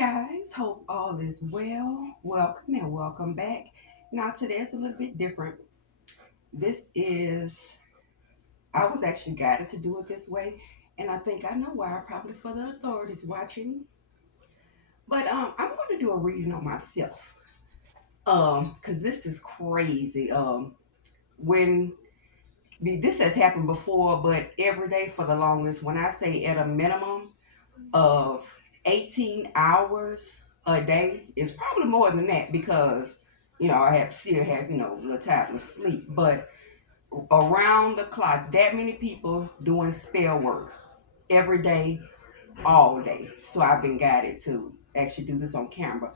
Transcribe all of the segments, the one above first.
Guys, hope all is well. Welcome and welcome back. Now today's a little bit different. This is I was actually guided to do it this way, and I think I know why, probably for the authorities watching. But I'm gonna do a reading on myself. Cause this is crazy. When this has happened before, but every day for the longest, when I say at a minimum of 18 hours a day, it's probably more than that because I have still have the time to sleep, but around the clock, that many people doing spell work every day, all day. So I've been guided to actually do this on camera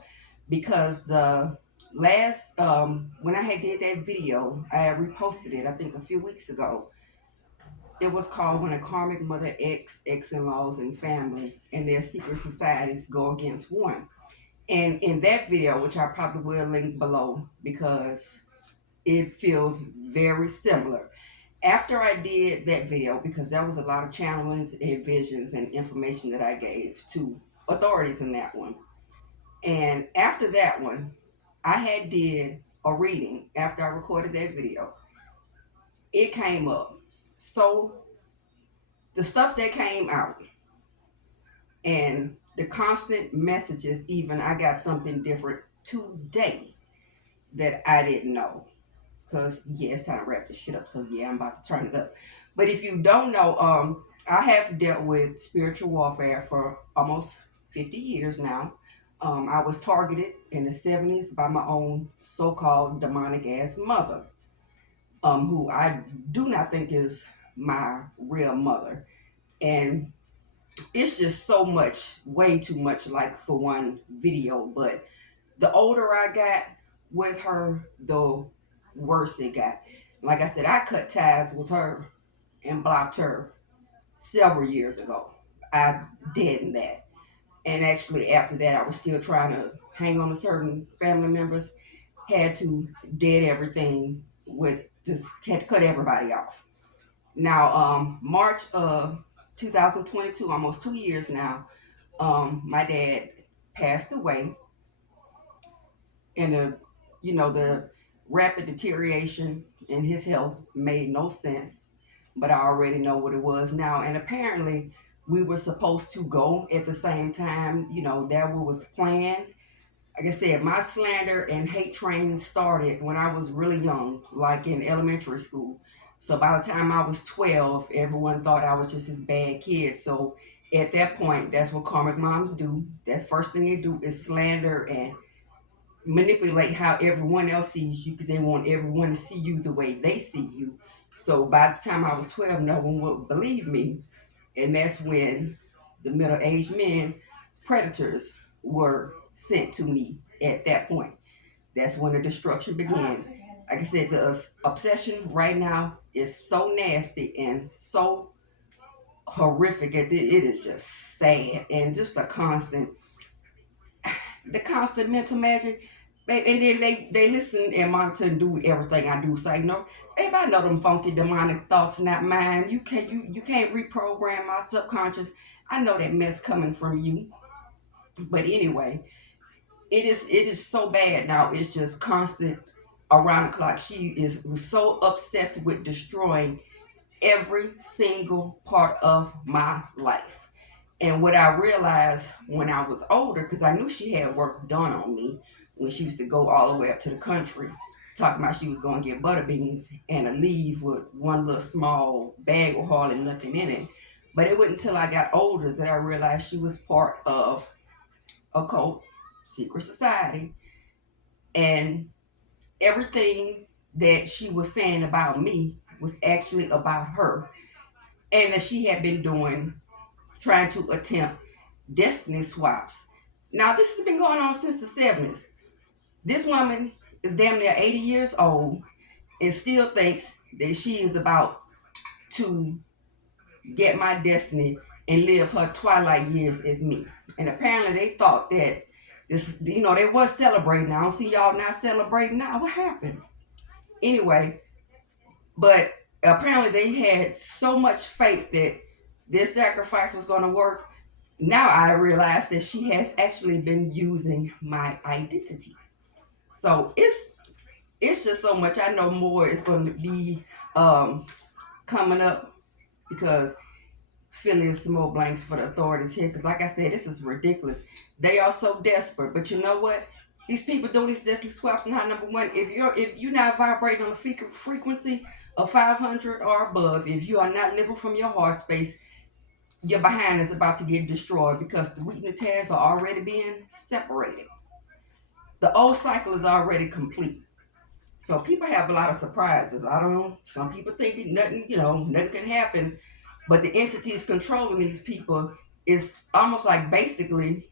because the last when I had did that video, I had reposted it I think a few weeks ago. It was called When a Karmic Mother, Ex-in-laws, and Family and Their Secret Societies Go Against One. And in that video, which I probably will link below because it feels very similar. After I did that video, because there was a lot of channelings and visions and information that I gave to authorities in that one. And after that one, I had did a reading after I recorded that video. It came up. So the stuff that came out and the constant messages, even I got something different today that I didn't know. Because yeah, it's time to wrap this shit up. So yeah, I'm about to turn it up. But if you don't know, I have dealt with spiritual warfare for almost 50 years now. I was targeted in the 70s by my own so-called demonic ass mother, who I do not think is my real mother. And it's just so much, way too much, like for one video. But the older I got with her, the worse it got. Like I said, I cut ties with her and blocked her several years ago. I did that. And actually, after that, I was still trying to hang on to certain family members. Had to dead everything with just had to cut everybody off. Now, March of 2022, almost 2 years now, my dad passed away, and the rapid deterioration in his health made no sense. But I already know what it was now, and apparently we were supposed to go at the same time. That was planned. Like I said, my slander and hate training started when I was really young, like in elementary school. So by the time I was 12, everyone thought I was just this bad kid. So at that point, that's what karmic moms do. That's first thing they do is slander and manipulate how everyone else sees you because they want everyone to see you the way they see you. So by the time I was 12, no one would believe me. And that's when the middle aged men, predators, were sent to me at that point. That's when the destruction began. Like I said, the obsession right now is so nasty and so horrific. It is just sad and just the constant mental magic. And then they listen and monitor and do everything I do. So babe, I know them funky demonic thoughts not mine. You can't reprogram my subconscious. I know that mess coming from you. But anyway, it is so bad now. It's just constant around the clock. She is so obsessed with destroying every single part of my life. And what I realized when I was older, because I knew she had work done on me when she used to go all the way up to the country, talking about she was going to get butter beans and a leave with one little small bag with hardly nothing in it. But it wasn't until I got older that I realized she was part of a cult, secret society, and everything that she was saying about me was actually about her, and that she had been doing, trying to attempt destiny swaps. Now, this has been going on since the 70s. This woman is damn near 80 years old and still thinks that she is about to get my destiny and live her twilight years as me. And apparently they thought that they was celebrating. I don't see y'all not celebrating now. What happened? Anyway, but apparently they had so much faith that this sacrifice was going to work. Now I realize that she has actually been using my identity. So it's just so much. I know more is going to be um, coming up because fill in some more blanks for the authorities here. Because like I said, this is ridiculous. They are so desperate. But you know what? These people doing these destiny swaps and how number one, if you're not vibrating on the frequency of 500 or above, if you are not living from your heart space, your behind is about to get destroyed because the wheat and the tares are already being separated. The old cycle is already complete. So people have a lot of surprises. I don't know. Some people think nothing, nothing can happen, but the entities controlling these people is almost like basically,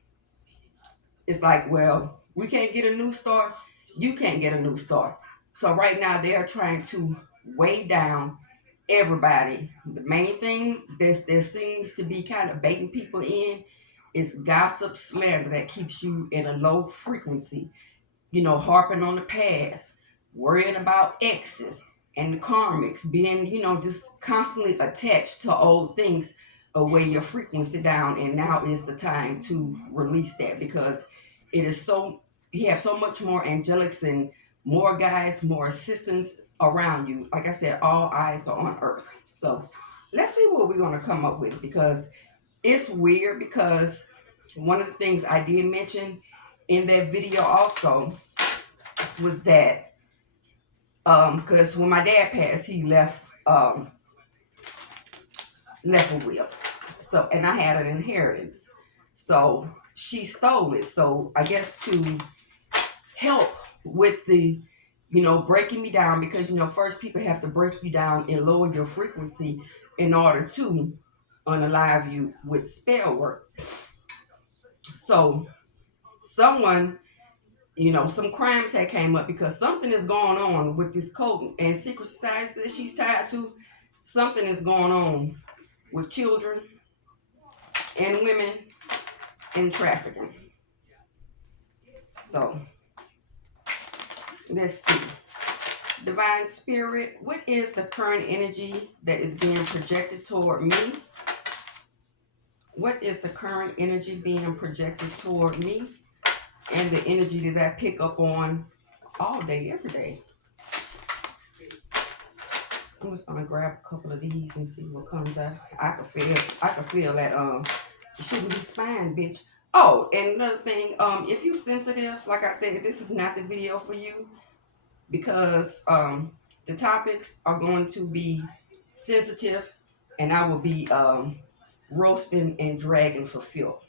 it's like, well, we can't get a new start. You can't get a new start. So right now they are trying to weigh down everybody. The main thing there seems to be kind of baiting people in is gossip slander that keeps you in a low frequency, harping on the past, worrying about exes and the karmics, being, just constantly attached to old things, weigh your frequency down. And now is the time to release that because it is so, you have so much more angelics and more guys, more assistants around you. Like I said, all eyes are on earth. So let's see what we're going to come up with because it's weird because one of the things I did mention in that video also was that because when my dad passed, he left a will. So and I had an inheritance. So she stole it. So I guess to help with the breaking me down because first people have to break you down and lower your frequency in order to unalive you with spell work. So someone, some crimes had came up because something is going on with this cult and secret societies that she's tied to. Something is going on with children and women and trafficking. So let's see. Divine Spirit, what is the current energy that is being projected toward me? What is the current energy being projected toward me? And the energy that I pick up on all day, every day. I'm just gonna grab a couple of these and see what comes out. I can feel that you shouldn't be spying, bitch. Oh, and another thing, if you sensitive, like I said, this is not the video for you because the topics are going to be sensitive and I will be roasting and dragging for filth.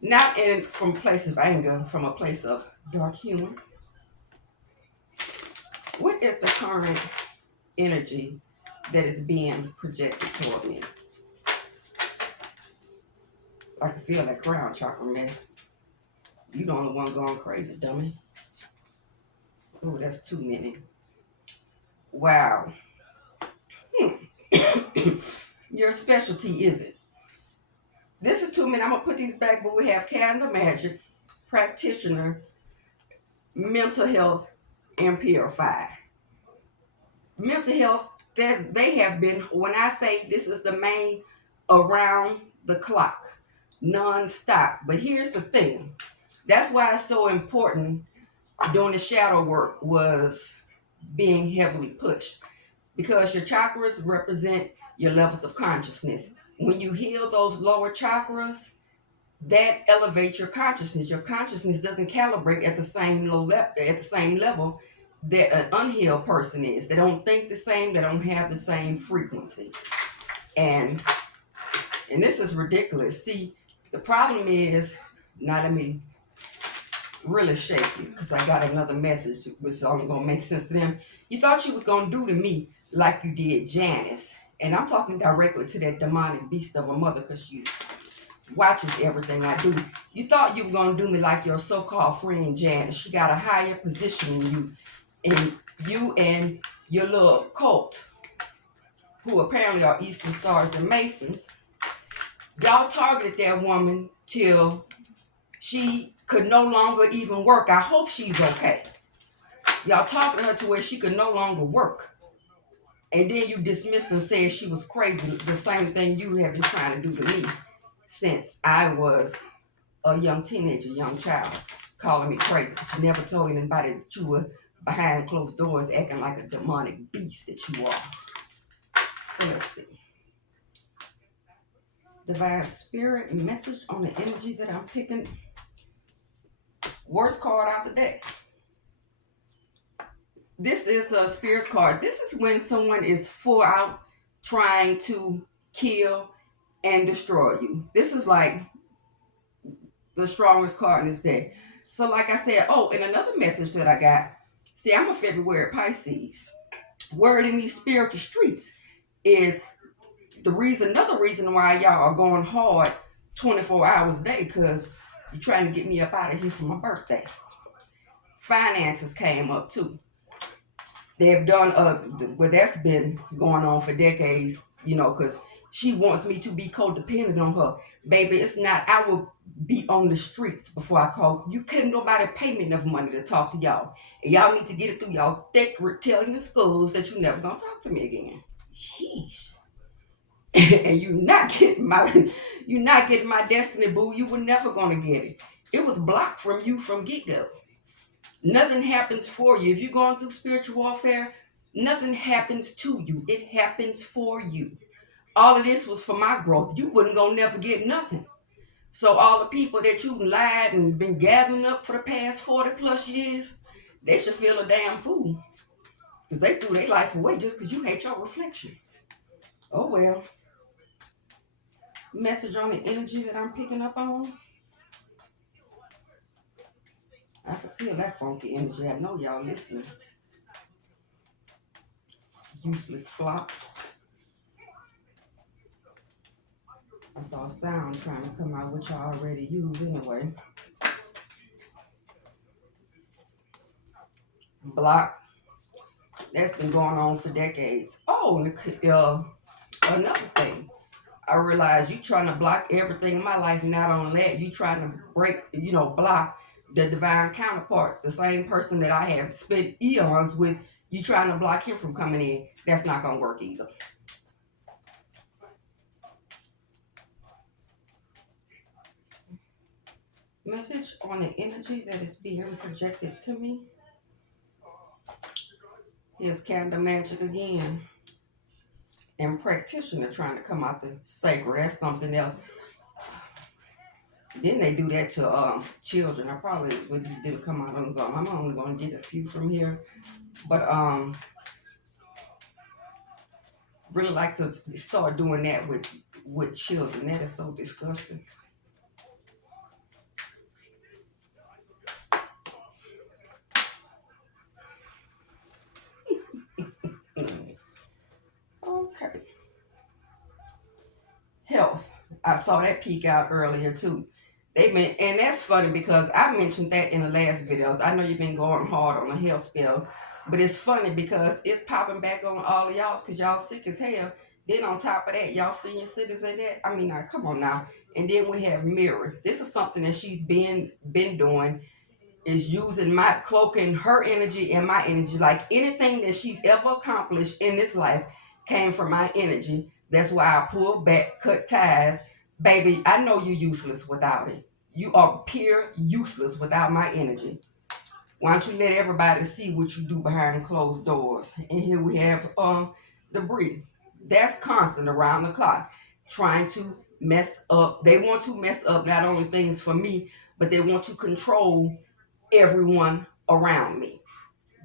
Not from a place of anger, from a place of dark humor. What is the current energy that is being projected toward me? I can feel that crown chakra mess. You the only one going crazy, dummy. Oh, that's too many. Wow. Your specialty is it? This is too many. I'm gonna put these back, but we have candle magic, practitioner, mental health, and purify. Mental health, they have been, when I say this is the main, around the clock, non-stop. But here's the thing. That's why it's so important doing the shadow work was being heavily pushed because your chakras represent your levels of consciousness. When you heal those lower chakras, that elevates your consciousness. Your consciousness doesn't calibrate at the same level that an unhealed person is. They don't think the same. They don't have the same frequency. And this is ridiculous. See, the problem is, now let me really shake you because I got another message which is only gonna make sense to them. You thought you was gonna do to me like you did Janice, and I'm talking directly to that demonic beast of a mother because she watches everything I do. You thought you were gonna do me like your so-called friend Janice. She got a higher position than you and your little cult, who apparently are Eastern Stars and Masons. Y'all targeted that woman till she could no longer even work. I hope she's okay. Y'all targeted her to where she could no longer work. And then you dismissed and said she was crazy. The same thing you have been trying to do to me. since I was a young teenager, young child, calling me crazy. But you never told anybody that you were behind closed doors acting like a demonic beast that you are. So let's see. Divine Spirit message on the energy that I'm picking. Worst card out the deck. This is a Spirit's card. This is when someone is full out trying to kill and destroy you. This is like the strongest card in this deck. So like I said, oh, and another message that I got. See, I'm a February Pisces. Word in these spiritual streets is another reason why y'all are going hard 24 hours a day, because you're trying to get me up out of here for my birthday. Finances came up too. They have done well, that's been going on for decades, because she wants me to be codependent on her. Baby, it's not. I will be on the streets before I call. You couldn't nobody pay me enough money to talk to y'all. And y'all need to get it through y'all thick reptilian skulls that you never gonna talk to me again. Sheesh. And you're not getting my destiny, boo. You were never gonna get it. It was blocked from you from get-go. Nothing happens for you. If you're going through spiritual warfare, nothing happens to you. It happens for you. All of this was for my growth. You wouldn't gonna never get nothing. So all the people that you lied and been gathering up for the past 40 plus years, they should feel a damn fool. Because they threw their life away just because you hate your reflection. Oh well. Message on the energy that I'm picking up on. I can feel that funky energy. I know y'all listening. Useless flops. I saw a sound trying to come out, which I already use anyway. Block. That's been going on for decades. Oh, another thing. I realize you trying to block everything in my life. Not only that, you trying to block the divine counterpart, the same person that I have spent eons with. You trying to block him from coming in. That's not going to work either. Message on the energy that is being projected to me. Here's Candle Magic again. And practitioner trying to come out the sacri. That's something else. Then they do that to children. I probably didn't come out on his own. I'm only going to get a few from here. But really like to start doing that with children. That is so disgusting. Okay. Health. I saw that peek out earlier too. And that's funny because I mentioned that in the last videos. I know you've been going hard on the health spells, but it's funny because it's popping back on all of y'all because y'all sick as hell. Then on top of that, y'all senior citizen that. I mean, now, come on now. And then we have mirror. This is something that she's been doing, is using my cloaking her energy and my energy. Like anything that she's ever accomplished in this life came from my energy. That's why I pull back, cut ties. Baby, I know you're useless without it. You are pure useless without my energy. Why don't you let everybody see what you do behind closed doors? And here we have debris. That's constant around the clock. Trying to mess up. They want to mess up not only things for me, but they want to control everyone around me.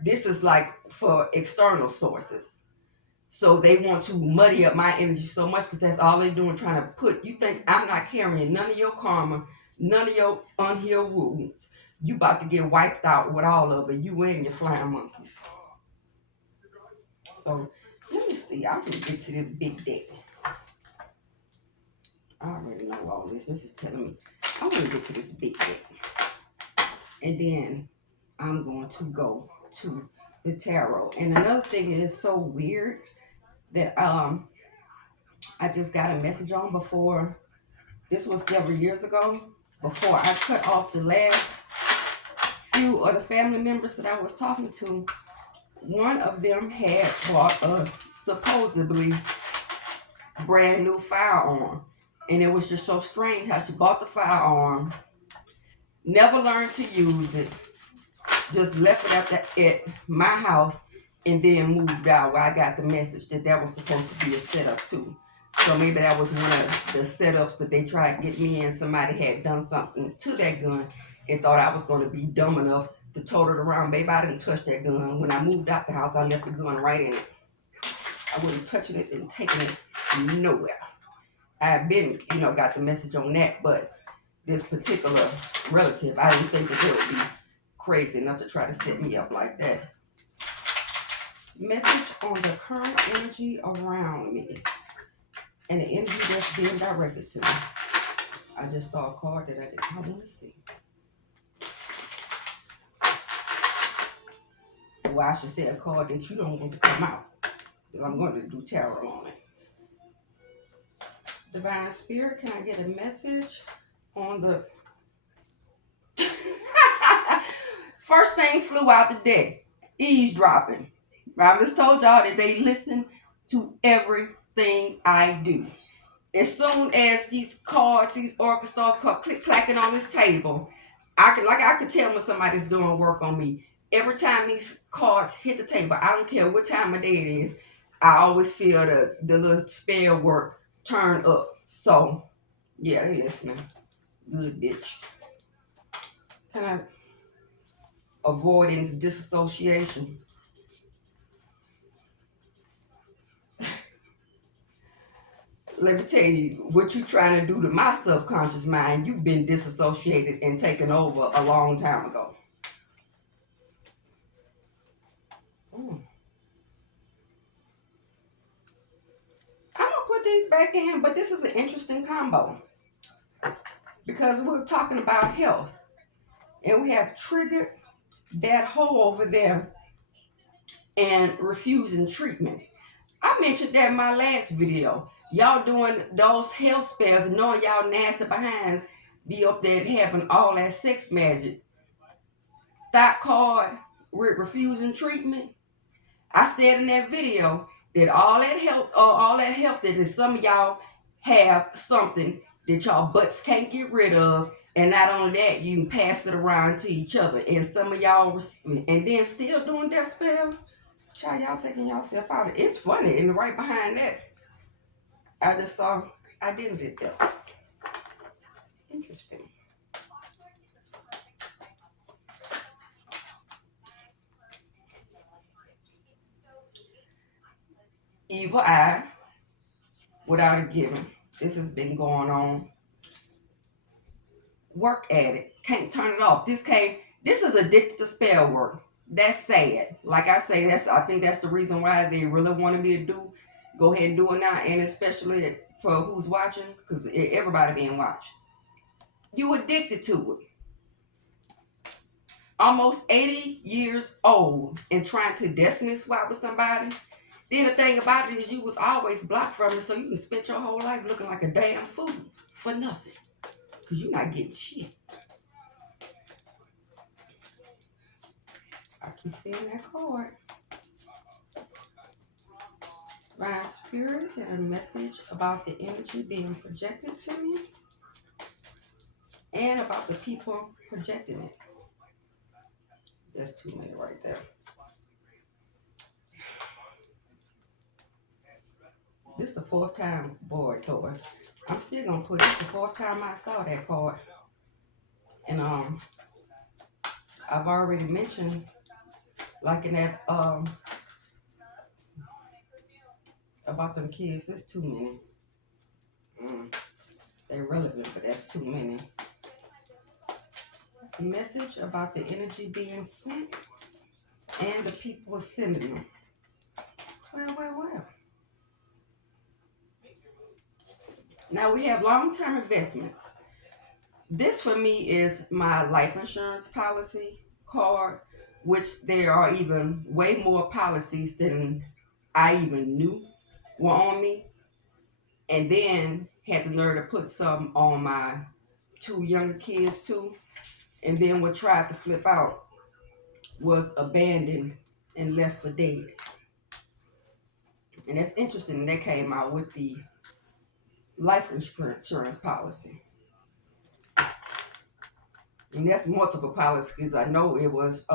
This is like for external sources. So they want to muddy up my energy so much because that's all they're doing, trying to put. You think I'm not carrying none of your karma, none of your unhealed wounds. You about to get wiped out with all of it. You and your flying monkeys. So let me see. I'm going to get to this big deck. I already know all this. This is telling me. I'm going to get to this big deck. And then I'm going to go to the tarot. And another thing that is so weird that I just got a message on before. This was several years ago. Before I cut off the last few of the family members that I was talking to, one of them had bought a supposedly brand new firearm. And it was just so strange how she bought the firearm, never learned to use it, just left it at my house, and then moved out where I got the message that that was supposed to be a setup too. So maybe that was one of the setups that they tried to get me in. Somebody had done something to that gun and thought I was going to be dumb enough to tote it around. Baby, I didn't touch that gun. When I moved out the house, I left the gun right in it. I wasn't touching it and taking it nowhere. I've been, got the message on that, but this particular relative, I didn't think that they would be crazy enough to try to set me up like that. Message on the current energy around me and the energy that's being directed to me. I just saw a card that I want to see. Well, I should say a card that you don't want to come out, because I'm going to do tarot on it. Divine Spirit, can I get a message on the... First thing flew out the deck. Eavesdropping. I just told y'all that they listen to everything I do. As soon as these cards, these oracle stars click clacking on this table, I could tell when somebody's doing work on me. Every time these cards hit the table, I don't care what time of day it is, I always feel the little spell work turn up. So yeah, they listening. Good bitch. Kind of avoidance, disassociation. Let me tell you, what you trying to do to my subconscious mind, you've been disassociated and taken over a long time ago. I'm going to put these back in, but this is an interesting combo. Because we're talking about health. And we have triggered that hole over there and refusing treatment. I mentioned that in my last video. Y'all doing those health spells and knowing y'all nasty behinds be up there having all that sex magic. Thought card with refusing treatment. I said in that video that all that health that some of y'all have something that y'all butts can't get rid of, and not only that, you can pass it around to each other. And some of y'all, and then still doing death spell. Child, y'all taking yourself out. It's funny, and right behind that, I just saw identity theft. Interesting. Evil eye without a giving. This has been going on. Work at it. Can't turn it off. This is addicted to spell work. That's sad. Like I say, I think that's the reason why they really wanted me to go ahead and do it now, and especially for who's watching, because everybody being watched. You addicted to it. Almost 80 years old and trying to destiny swap with somebody. Then the thing about it is you was always blocked from it, so you can spend your whole life looking like a damn fool for nothing. Because you're not getting shit. I keep seeing that card. My spirit and a message about the energy being projected to me and about the people projecting it. That's too many right there. This is the fourth time, boy, toy. I'm still gonna put this the fourth time I saw that card. And I've already mentioned, like in that about them kids, there's too many. They're relevant, but that's too many. A message about the energy being sent and the people sending them. Well. Now we have long-term investments. This for me is my life insurance policy card, which there are even way more policies than I even knew were on me. And then had the nerve to put some on my two younger kids too. And then what tried to flip out was abandoned and left for dead. And that's interesting. That came out with the life insurance policy. And that's multiple policies. I know it was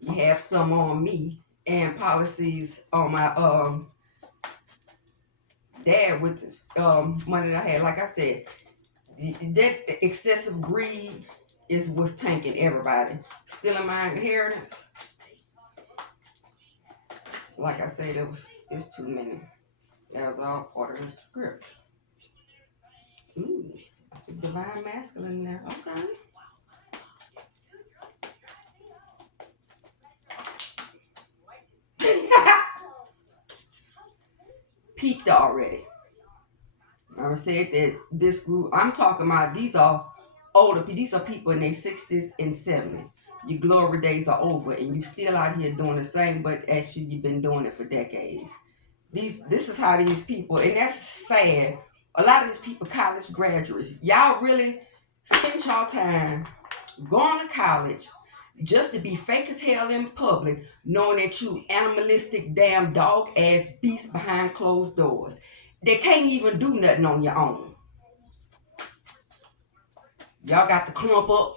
you have some on me and policies on my dad with this money that I had. Like I said, that excessive greed is what's tanking everybody. Stealing my inheritance. Like I said, it's too many. That was all part of the script. Ooh, that's a divine masculine in there. Okay. Peaked already. I said that this group, I'm talking about, these are older people. These are people in their 60s and 70s. Your glory days are over and you still out here doing the same, but actually you've been doing it for decades. This is how these people, and that's sad. A lot of these people, college graduates, y'all really spend your time going to college just to be fake as hell in public, knowing that you animalistic damn dog ass beasts behind closed doors. They can't even do nothing on your own. Y'all got to clump up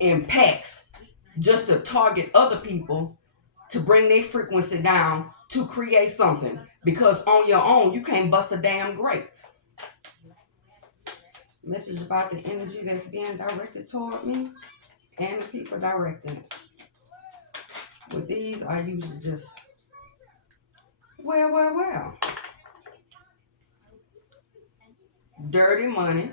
in packs just to target other people to bring their frequency down to create something. Because on your own, you can't bust a damn grape. Message about the energy that's being directed toward me and the people directing it. With these, I usually just, well. Dirty money.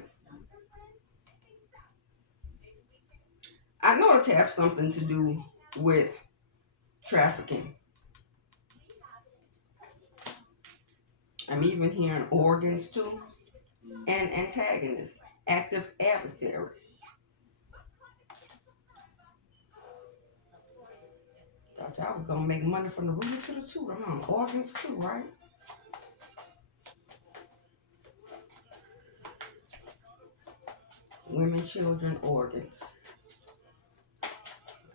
I know it's have something to do with trafficking. I'm even hearing organs too. And antagonist, active adversary. Thought y'all was gonna make money from the root to the tutor, huh? Organs too, right? Women, children, organs.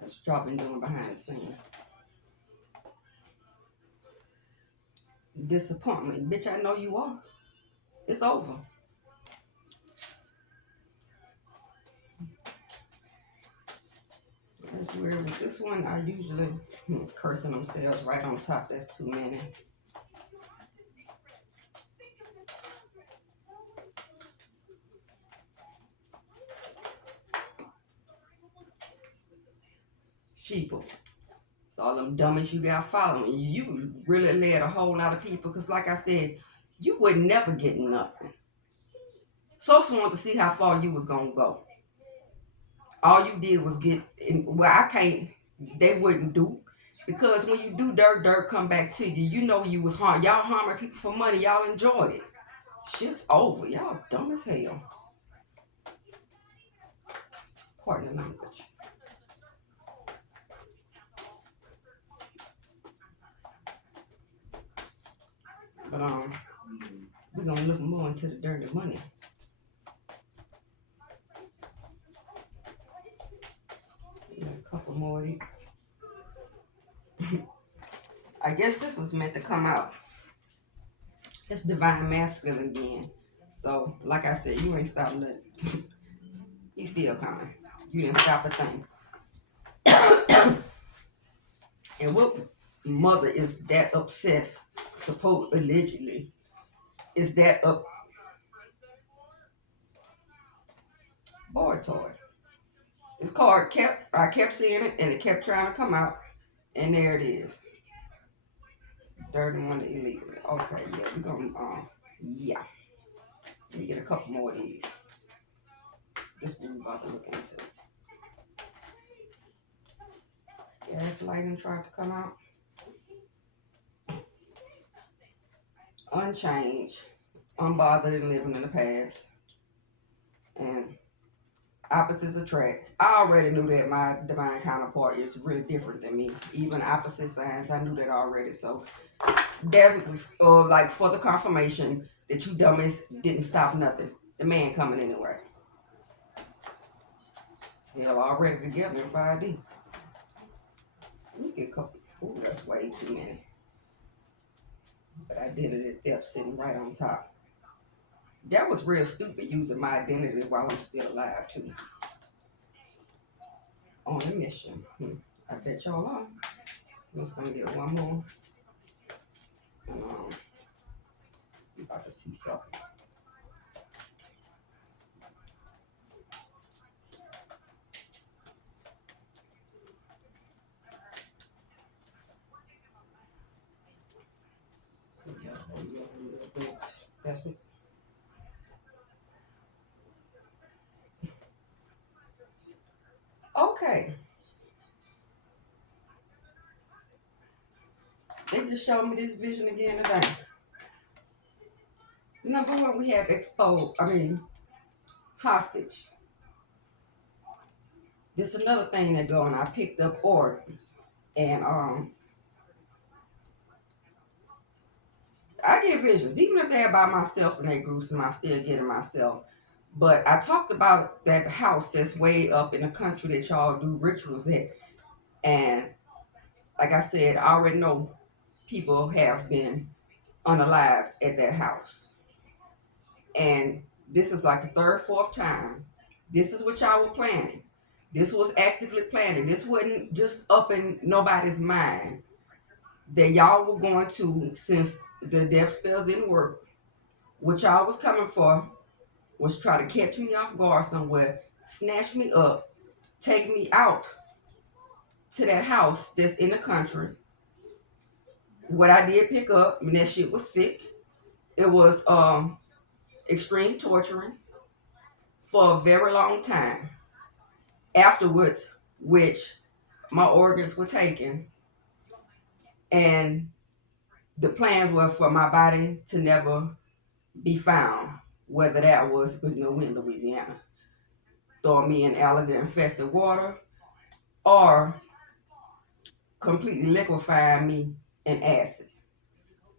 That's what y'all been doing behind the scenes. Disappointment. Bitch, I know you are. It's over. That's weird. With this one, I usually cursing themselves right on top. That's too many. Sheeple. It's all them dummies you got following you. You really led a whole lot of people because, like I said, you would never get nothing. So I just wanted to see how far you was gonna go. All you did was get in. Well, I can't. They wouldn't do because when you do dirt come back to you. You know you was harm. Y'all harming people for money. Y'all enjoyed it. Shit's over. Y'all dumb as hell. Pardon the language. But we're gonna look more into the dirty money. A couple more of these. I guess this was meant to come out. It's divine masculine again. So, like I said, you ain't stopping nothing. He's still coming. You didn't stop a thing. And what mother is that obsessed, supposed allegedly, is that up boy toy? This card I kept seeing it and it kept trying to come out. And there it is. Dirty money illegally. Okay, yeah, we're gonna yeah. Let me get a couple more of these. This one we're about to look into. Gaslighting tried to come out. Unchanged, unbothered and living in the past. And opposites attract. I already knew that my divine counterpart is really different than me. Even opposite signs, I knew that already. So there's like for the confirmation that you dummies didn't stop nothing. The man coming anyway. Hell, already together in 5D. Let me get a couple. Ooh, that's way too many. But identity theft sitting right on top. That was real stupid using my identity while I'm still alive too. On a mission. I bet y'all are. I'm just gonna get one more. And I'm about to see something. Yeah, a little bit. That's what. Okay. They just showed me this vision again today. Number one, we have exposed. Hostage. This is another thing that going. I picked up organs, and I get visions, even if they're by myself and they gruesome. I still get it myself. But I talked about that house that's way up in the country that y'all do rituals at, and like I said, I already know people have been unalive at that house, and this is like the third, fourth time. This is what y'all were planning. This was actively planning. This wasn't just up in nobody's mind that y'all were going to, since the death spells didn't work, what y'all was coming for was try to catch me off guard somewhere, snatch me up, take me out to that house that's in the country. What I did pick up, and that shit was sick. It was extreme torturing for a very long time. Afterwards, which my organs were taken, and the plans were for my body to never be found. Whether that was because we're in Louisiana, throwing me in alligator infested water, or completely liquefying me in acid.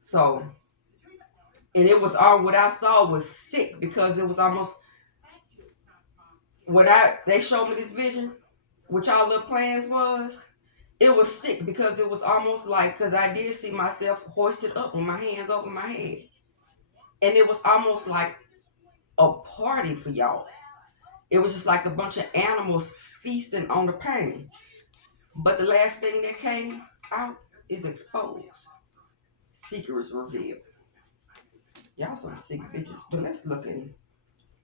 So, and it was all what I saw was sick because it was almost what I they showed me this vision, what y'all little plans was. It was sick because it was almost like because I did see myself hoisted up with my hands over my head, and it was almost like a party for y'all. It was just like a bunch of animals feasting on the pain. But the last thing that came out is exposed. Secrets revealed. Y'all some sick bitches. But let's look in.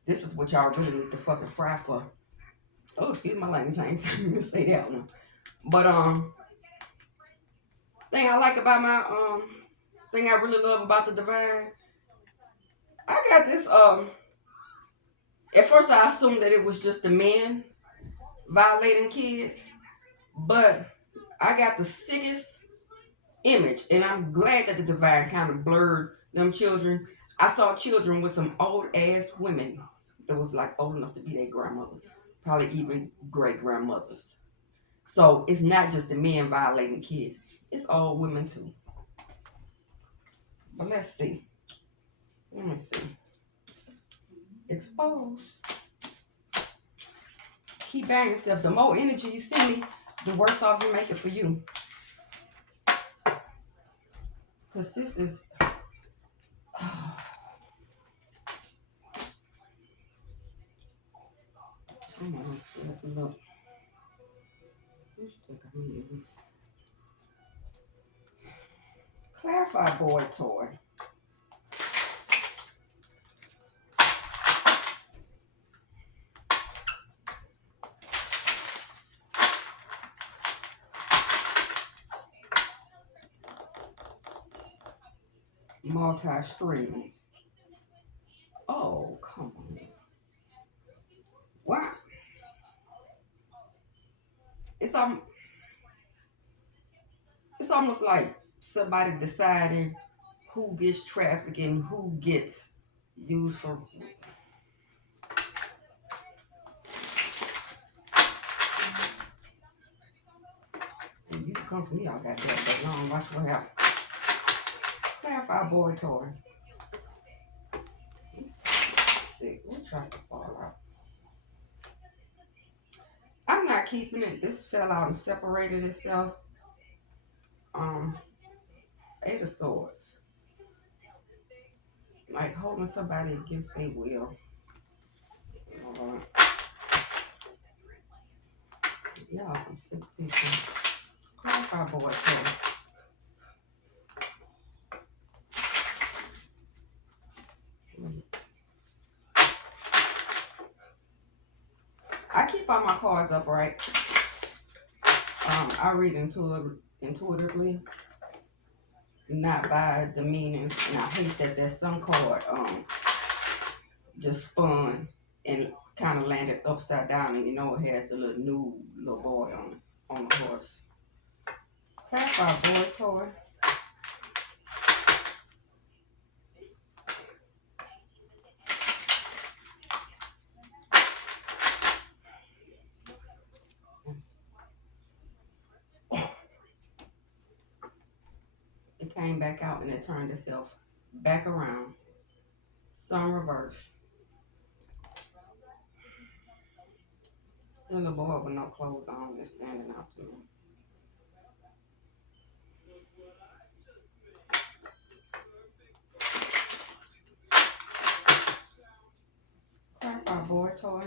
This is what y'all really need to fucking fry for. Oh, excuse my language. I ain't saying to say that one. But thing I like about my thing I really love about the divine, I got this at first I assumed that it was just the men violating kids, but I got the sickest image, and I'm glad that the divine kind of blurred them children. I saw children with some old ass women that was like old enough to be their grandmothers, probably even great grandmothers. So it's not just the men violating kids; it's all women too. But let's see. Let me see. Expose. Keep bearing yourself. The more energy you send me, the worse off you make it for you. Cause this is. Come on, let's get a look. Which stick I use? Clarify boy toy. Multi streams. Oh, come on. Why? It's um. It's almost like somebody deciding who gets trafficked and who gets used for. And you can come from me. I got that long. Watch what happens. Clarify boy toy. Sick. We tried to fall out. I'm not keeping it. This fell out and separated itself. Um, Eight of Swords. like holding somebody against their will. Lord, y'all some sick people. Clarify board too. I keep all my cards upright. I read intuitively, not by the meanings, and I hate that some card just spun and kind of landed upside down, and you know it has the little new little boy on the horse. Clarify boy toy. It came back out and it turned itself back around. Some reverse. Then the boy with no clothes on is standing out to me. Clarify boy toy.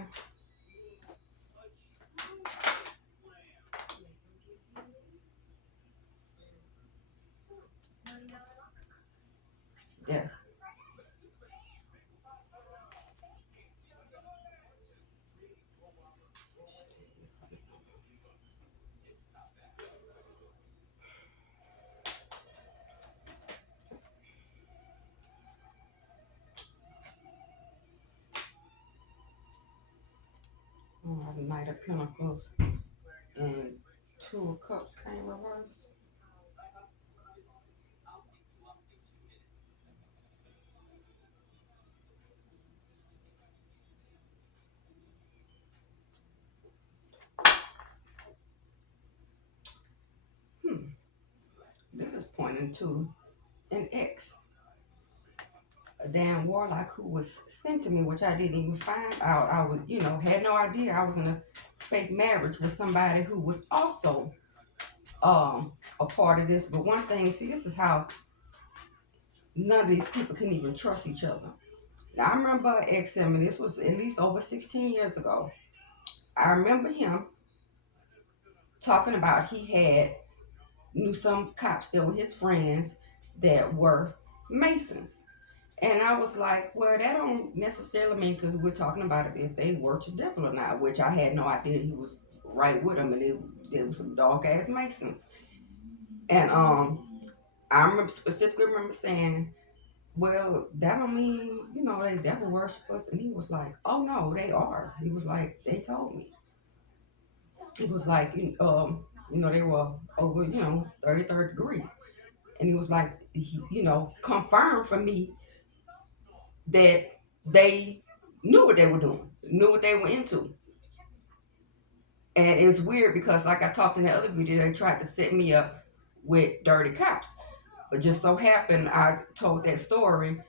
Death. The Knight of Pentacles and Two of Cups came reversed. Hmm. This is pointing to an ex, a damn warlock who was sent to me, which I didn't even find out. I was, had no idea I was in a fake marriage with somebody who was also a part of this. But one thing, see, this is how none of these people can even trust each other. Now I remember ex him, and this was at least over 16 years ago. I remember him talking about he had knew some cops that were his friends that were Masons. And I was like, well, that don't necessarily mean because we're talking about it if they were to devil or not, which I had no idea he was right with them, and it was some dog ass Masons. And I remember specifically remember saying, well, that don't mean, they devil worshipers. And he was like, oh no, they are. He was like, they told me. He was like, they were over, 33rd degree. And he was like, he, confirmed for me that they knew what they were doing, knew what they were into. And it's weird because, like I talked in the other video, they tried to set me up with dirty cops. But just so happened, I told that story.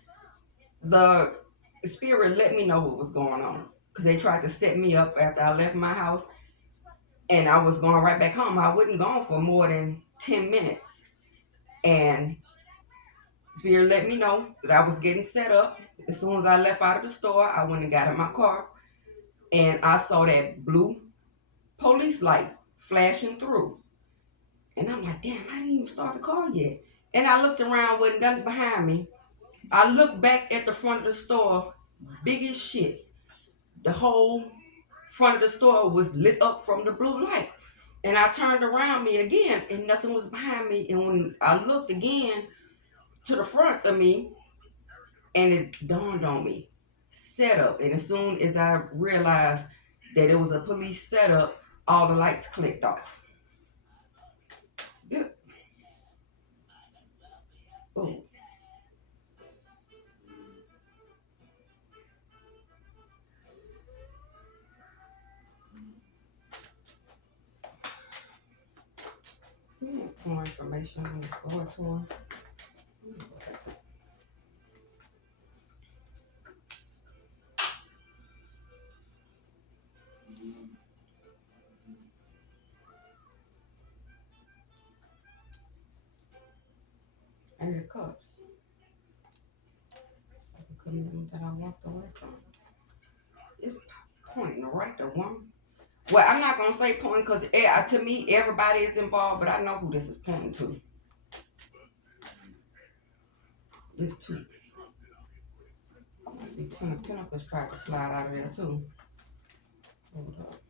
The spirit let me know what was going on because they tried to set me up after I left my house, and I was going right back home. I wasn't gone for more than 10 minutes. And Spirit let me know that I was getting set up. As soon as I left out of the store, I went and got in my car, and I saw that blue police light flashing through. And I'm like, damn, I didn't even start the car yet. And I looked around, wasn't nothing behind me. I looked back at the front of the store, big as shit. The whole front of the store was lit up from the blue light. And I turned around me again, and nothing was behind me. And when I looked again to the front of me, and it dawned on me, setup. And as soon as I realized that it was a police setup, all the lights clicked off. Good. Oh, more information on the floor tour. And the cups. commitment that I walked away from. It's pointing right to one. Well, I'm not gonna say pointing because to me everybody is involved, but I know who this is pointing to. It's two. I see Ten of Pentacles tried to slide out of there too. Hold up.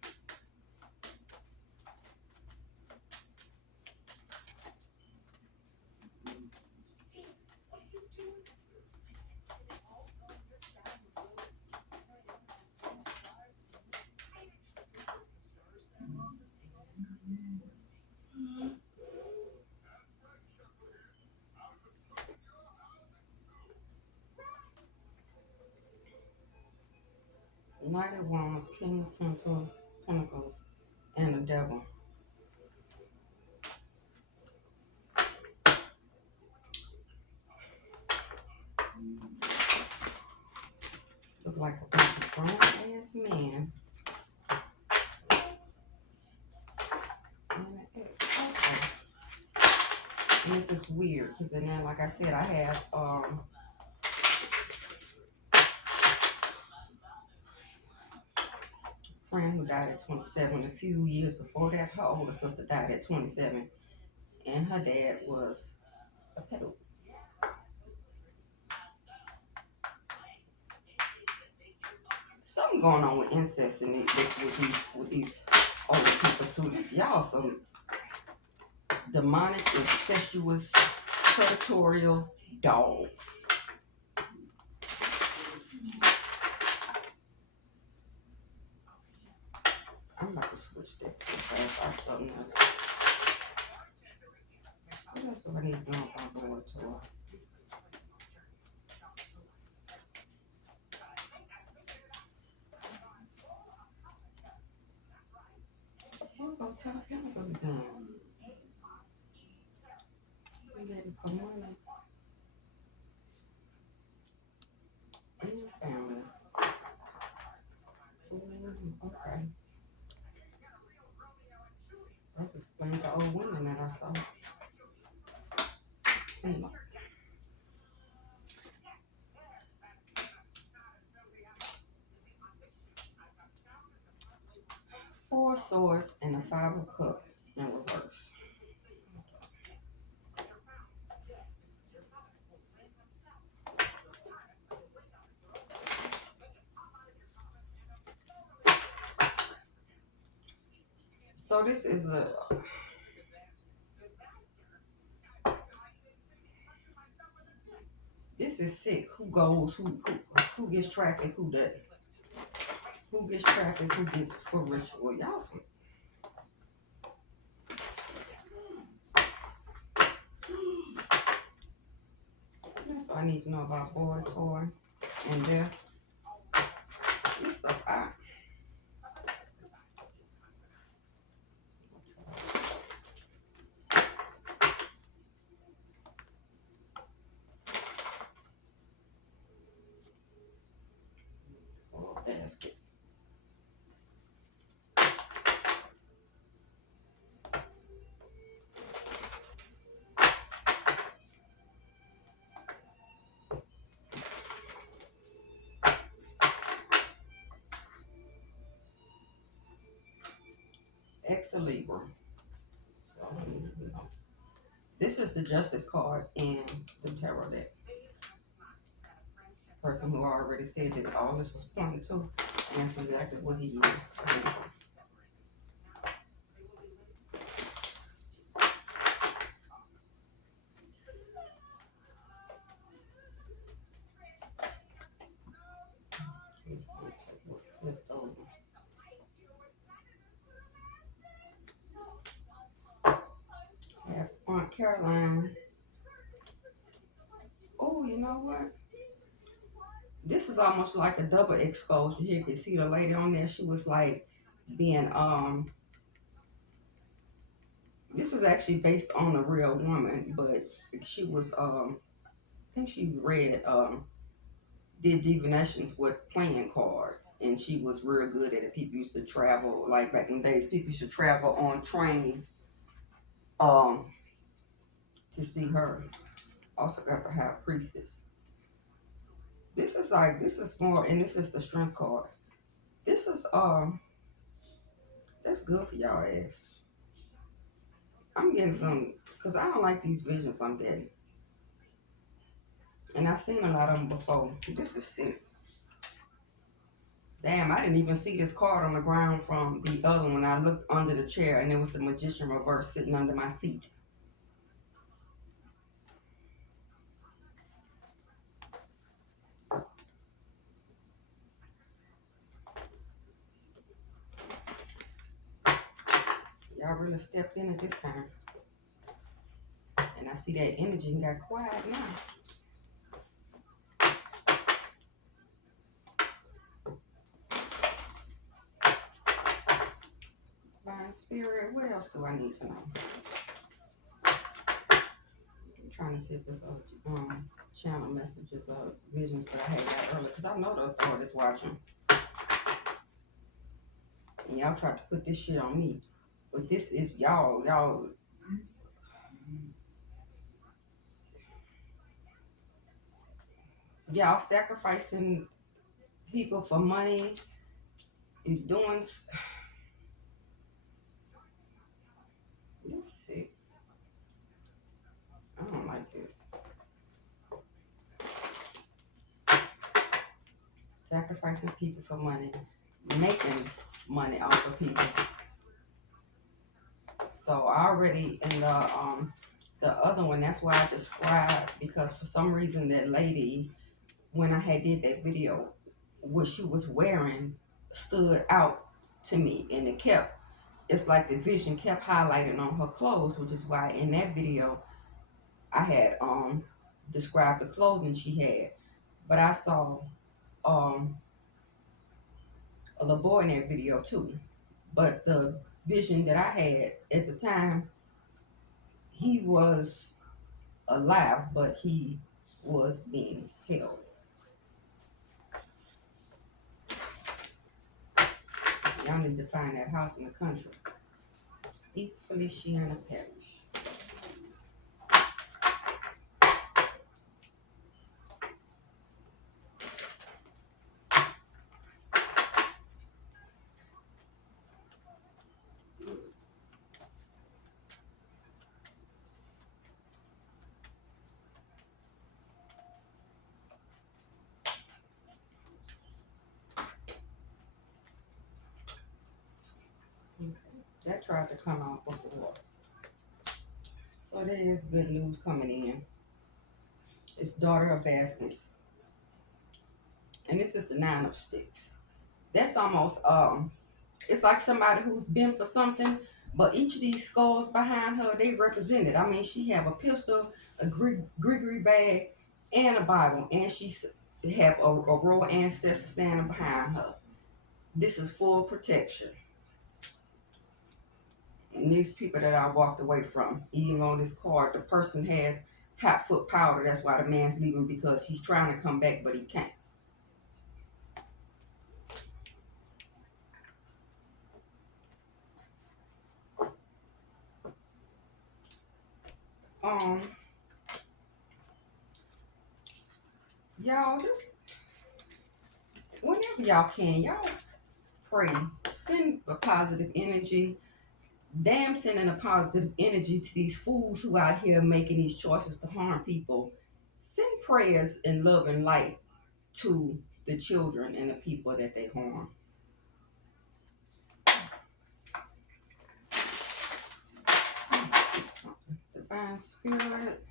Knight of Wands, King of Pentacles, and the Devil. This look like a bunch of grown ass men. And okay. And this is weird because then, like I said, I have friend who died at 27. A few years before that, her older sister died at 27, and her dad was a pedo. Something going on with incest in it with these older people too. This y'all some demonic, incestuous, predatorial dogs. I'm about to switch that to something else. What else do I need to know about going to her? Here we go, 10 of Pentacles again. I'm getting for money and family. Okay. That explains the old women that I saw. Anyway. Four of Swords and a Five of Cups in reverse. So this is sick. Who goes? Who gets traffic? Who doesn't? Who gets traffic? Who gets for ritual? Y'all some. That's all I need to know about boy toy and death. This stuff out. Basket. Ex Libra. So, this is the Justice card in the tarot deck. Person who already said that all this was pointing to, and that's exactly what he is. Flipped over. I have Aunt Caroline. Oh, you know what? This is almost like a double exposure. Here you can see the lady on there. She was like being this is actually based on a real woman, but she was I think she read did divinations with playing cards, and she was real good at it. People used to travel, like back in the days, people used to travel on train um to see her. Also got the High Priestess. This is more, and this is the strength card. This is that's good for y'all ass. I'm getting some, because I don't like these visions I'm getting. And I've seen a lot of them before. This is sick. Damn, I didn't even see this card on the ground from the other one. I looked under the chair and it was the Magician reverse sitting under my seat. Y'all really stepped in at this time. And I see that energy and got quiet now. Divine Spirit, what else do I need to know? I'm trying to see if there's other channel messages or visions that I had got earlier. Because I know the authorities watching. And y'all tried to put this shit on me. But this is y'all sacrificing people for money is doing. Let's see. I don't like this. Sacrificing people for money, making money off of people. So I already in the other one. That's why I described, because for some reason that lady, when I had did that video, what she was wearing stood out to me, and it kept. It's like the vision kept highlighting on her clothes, which is why in that video I had described the clothing she had. But I saw a little boy in that video too. But the vision that I had at the time, he was alive, but he was being held. Y'all need to find that house in the country. East Feliciana Parish. Okay. That tried to come out before. So there is good news coming in. It's Daughter of Baskets. And this is the 9 of Sticks. That's almost it's like somebody who's been for something, but each of these skulls behind her, they represent it. I mean, she have a pistol, a Gregory bag, and a Bible, and she have a royal ancestor standing behind her. This is full protection. And these people that I walked away from, even on this card, the person has hot foot powder. That's why the man's leaving, because he's trying to come back, but he can't. Um, y'all just whenever y'all can, y'all pray, send a positive energy. Damn, sending a positive energy to these fools who out here making these choices to harm people. Send prayers and love and light to the children and the people that they harm. Divine Spirit.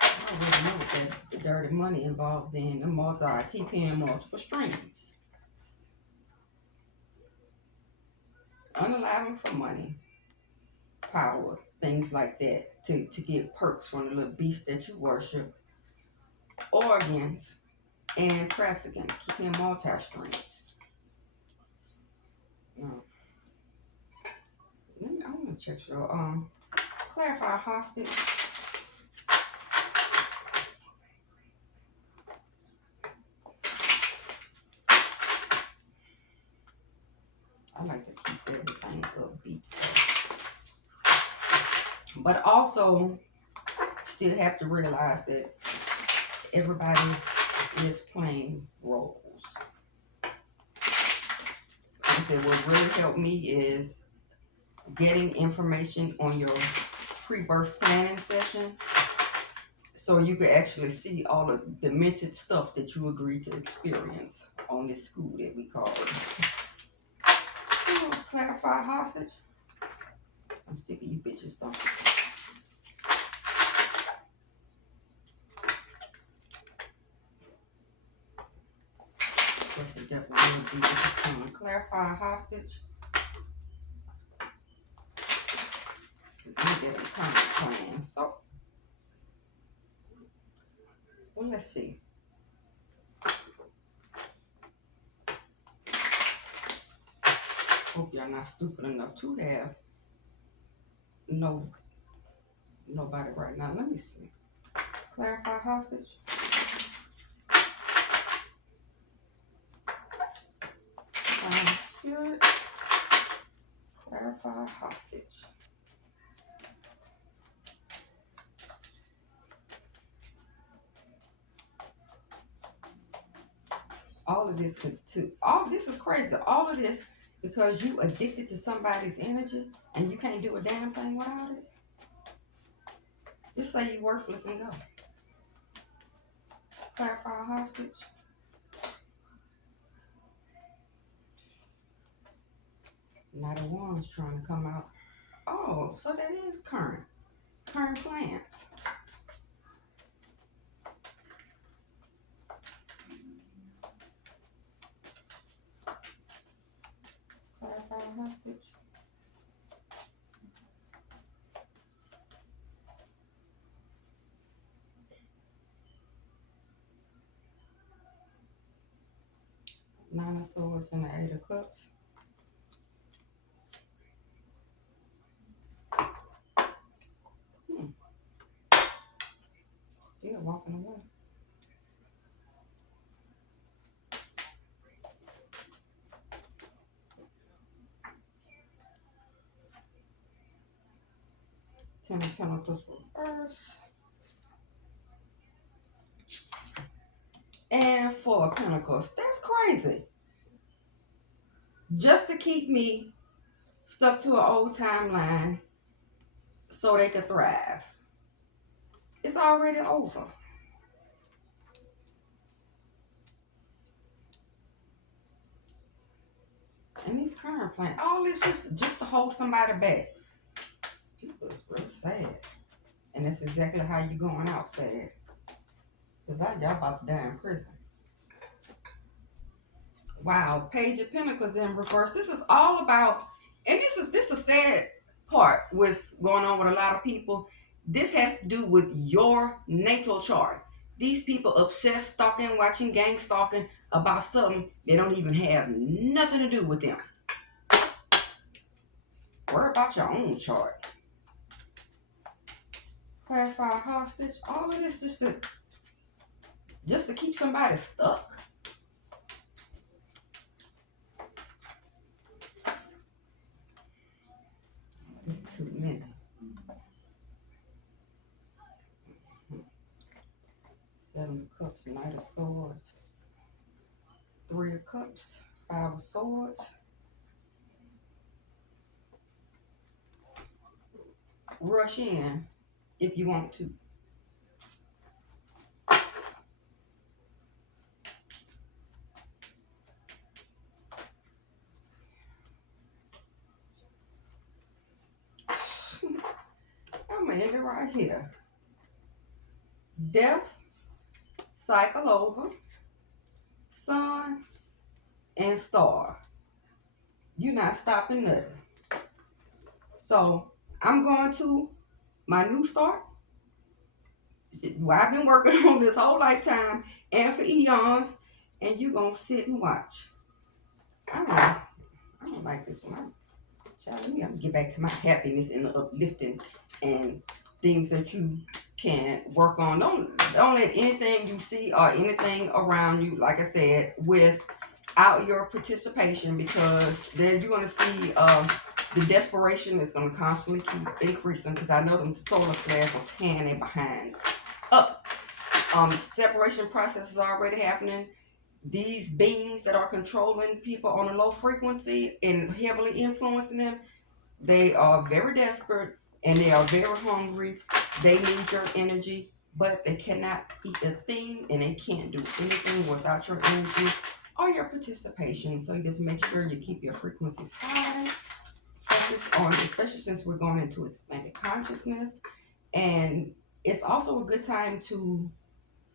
I already know what the dirty money involved in. I keep hearing multiple streams. Unaliving for money, power, things like that, to get perks from the little beast that you worship. Organs and trafficking, keeping multi-streams. No. I want to check your clarify hostage. I like to keep everything upbeat, so. But also still have to realize that everybody is playing roles. Like I said, what really helped me is getting information on your pre-birth planning session, so you could actually see all the demented stuff that you agreed to experience on this school that we call it. Oh, clarify hostage. I'm sick of you bitches, though. What's the devil will be with this one? Clarify hostage. Because we're getting Karmic plans. So, well, let's see. Hope you're not stupid enough to have nobody right now. Let me see. Clarify hostage. Spirit. Clarify hostage. All of this could too. All this is crazy. All of this because you addicted to somebody's energy and you can't do a damn thing without it. Just say you're worthless and go. Clarify hostage. Now the one's trying to come out. Oh, so that is current plans. Clarify hostage. Nine of Swords and the Eight of Cups. Still walking away. Ten of Pentacles reverse. And Four of Pentacles. That's crazy. Just to keep me stuck to an old timeline so they could thrive. It's already over. And these current plans, all this is just to hold somebody back. People is real sad. And that's exactly how you going out sad. Because y'all about to die in prison. Wow, Page of Pentacles in reverse. This is all about, and this is sad part what's going on with a lot of people. This has to do with your natal chart. These people obsessed stalking, watching gang stalking about something they don't even have nothing to do with them. Worry about your own chart. Clarify hostage. All of this is just to keep somebody stuck. It's too many. Seven of Cups, Knight of Swords, Three of Cups, Five of Swords. Rush in if you want to. I'm going to end it right here. Death, cycle over, sun, and star. You're not stopping nothing. So I'm going to my new start. I've been working on this whole lifetime and for eons, and you're going to sit and watch. I don't like this one. Child, let me get back to my happiness and the uplifting and things that you can work on. Don't let anything you see or anything around you, like I said, without your participation, because then you're going to see the desperation is going to constantly keep increasing, because I know them solar flares will tearing their behinds up. Separation process is already happening. These beings that are controlling people on a low frequency and heavily influencing them, they are very desperate and they are very hungry. They need your energy, but they cannot eat a thing and they can't do anything without your energy or your participation. So you just make sure you keep your frequencies high. Focus on, especially since we're going into expanded consciousness. And it's also a good time to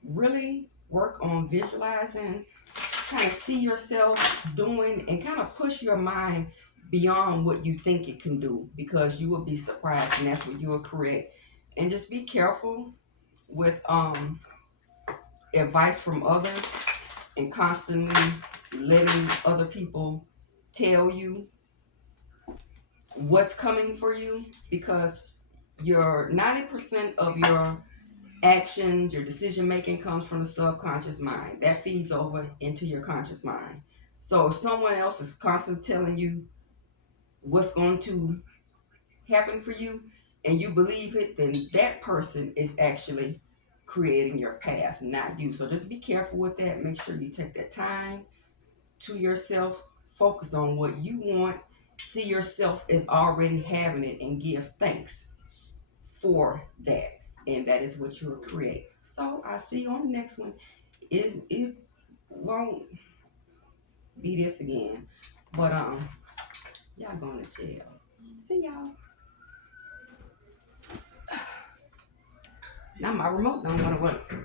really work on visualizing, kind of see yourself doing, and kind of push your mind beyond what you think it can do, because you will be surprised and that's what you will create. And just be careful with advice from others and constantly letting other people tell you what's coming for you, because your 90% of your actions, your decision making comes from the subconscious mind. That feeds over into your conscious mind. So if someone else is constantly telling you what's going to happen for you and you believe it, then that person is actually creating your path, not you. So just be careful with that. Make sure you take that time to yourself, focus on what you want, see yourself as already having it, and give thanks for that. And that is what you will create. So I'll see you on the next one. It won't be this again. But y'all going to jail. See y'all. Now my remote don't want to work.